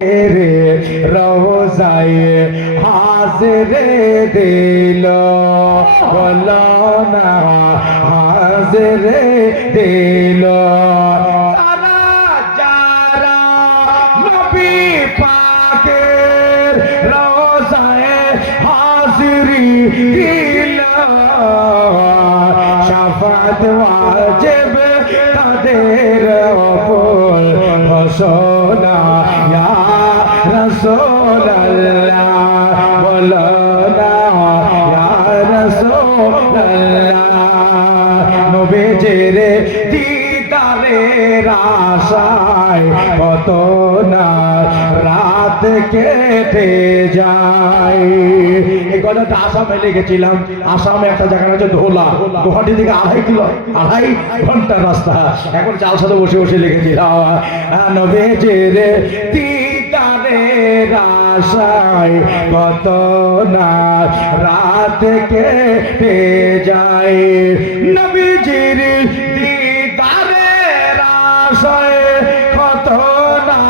রে রোজায়ে হাজরে দিল বলো না হাজরে দিল যারা যারা নবী পাকের রোজায়ে হাজরি দিল শাফাত ওয়াজিব তাদের উপর ঘোষণা ইয়া রাসূলুল্লাহ বলো না ইয়া রাসূলুল্লাহ নবীজির দিদারের আশায় কত না রাত কেটে যায়। এই কথাটা আসামে লিখেছিলাম। আসামে একটা জায়গা আছে ধোলা, গুয়াহাটি থেকে 2.5 ঘন্টা রাস্তা। এখন চাল সাথে বসে বসে লিখেছিলাম নবীজির দিদারের আশায় কত না রাত কেটে যায়। নবীজির দিদারের আশায় কত না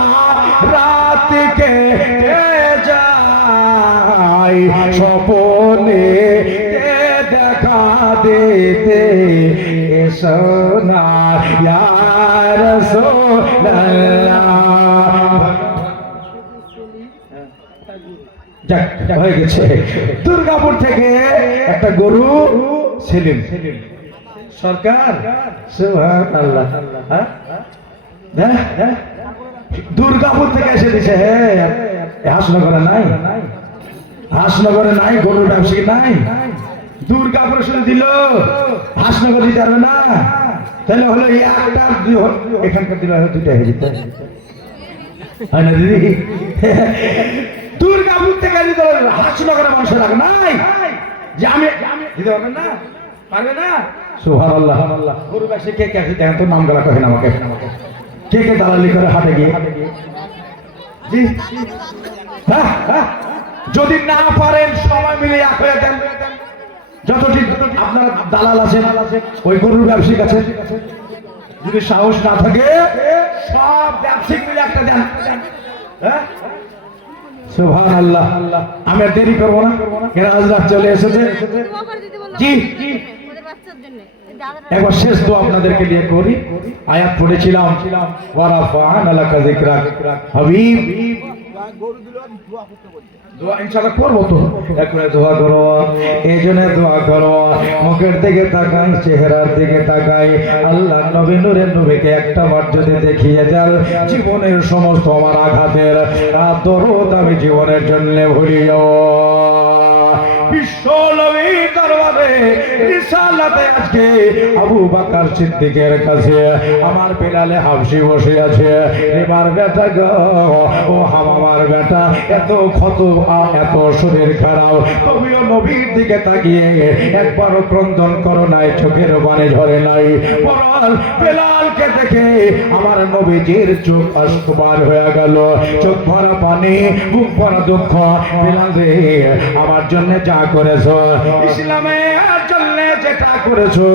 রাত কেটে যায়। স্বপনে দেখা দিতে এসো না ইয়া রাসূলুল্লাহ। যাক হয়ে গেছে। দুর্গাপুর থেকে একটা গরু সেলিম সরকার সুবহানাল্লাহ দুর্গাপুর থেকে এসে দিছে। হ্যাঁ হাসনগরে নাই, হাসনগরে নাই, গরুর ব্যবসায়ী নাই। দুর্গাপুরে শুধু দিল, হাসনগর দিতে পারবে না। তাহলে হলো একটা এখানকার দিল দুইটা হয়ে যেত হয় না দিদি? দুর্গাপুর থেকে দিতে পারবে, হাসনগরে মানুষের রাখ নাই যে আমি দিতে পারবেন না, পারবে না। সুবহানাল্লাহ। গরু ব্যবসায়ী কে কে আছে দেখেন তো, নাম গলা কহেন আমাকে। কে কে দালালি করে হাটে গিয়ে? জি যদি না পারেন সময় মিলে এক হয়ে দেন। যতটি আপনার দালাল আছেন ওই গরুর ব্যবসায়িক আছে, যদি সাহস না থাকে সব ব্যবসায়িক মিলে একটা দেন। সুবহানাল্লাহ। আমি আর দেরি করবো না, এরা হাজরাত চলে এসেছে। জি একবার শেষ দোয়া আপনাদেরকে নিয়ে করি। আয়াত পড়েছিলাম ওয়ারাফা'না লাকা যিকরাক। হাবিব দোয়া ইনশাআল্লাহ করবো তো, এখন দোয়া করো। এই জন্য দোয়া করো, মুখের দিকে তাকাই, চেহারার দিকে তাকাই। আল্লাহ নবী নূরের নবীকে একটা বার যদি দেখিয়ে দেন, জীবনের সমস্ত আমার আঘাতের দরদ আমি জীবনের জন্য ভুলিও। বিশ্ব নবী দরবারে রিসালাতে আজকে আবু বকর সিদ্দিকের কাছে আমার বিলালে হাবশি বসে আছে। এবার বেটা গো, ও আমার বেটা, এত ক্ষত এত শরীর খারাপ, তুমিও নবীর দিকে তাকিয়ে একবারও ক্রন্দন করো নাই, চোখের পানি ঝরে নাই। বরং বেলালকে দেখে আমার নবীজির চোখ অশ্রুবার হয়ে গেল, চোখ ভরা পানি, বুক ভরা দুঃখ। বেলাল রে, আমার জন্য যা করেছো, ইসলামের জন্য যেটা করেছো,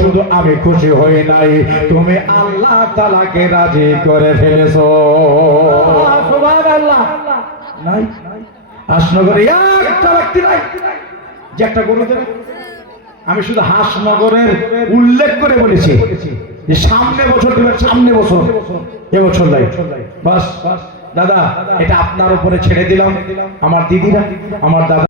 শুধু আমি খুশি হই নাই, তুমি আল্লাহ তাআলাকে রাজি করে ফেলেছো। সুবহানাল্লাহ। নাই হাসনগরে একটা ব্যক্তি নাই যে একটা গরু দেবে। আমি শুধু হাসনগরের উল্লেখ করে বলেছি যে সামনে বছর দেবে, সামনে বছর, এবছর নাই। বাস দাদা, এটা আপনার উপরে ছেড়ে দিলাম। আমার দিদিরা, আমার দাদা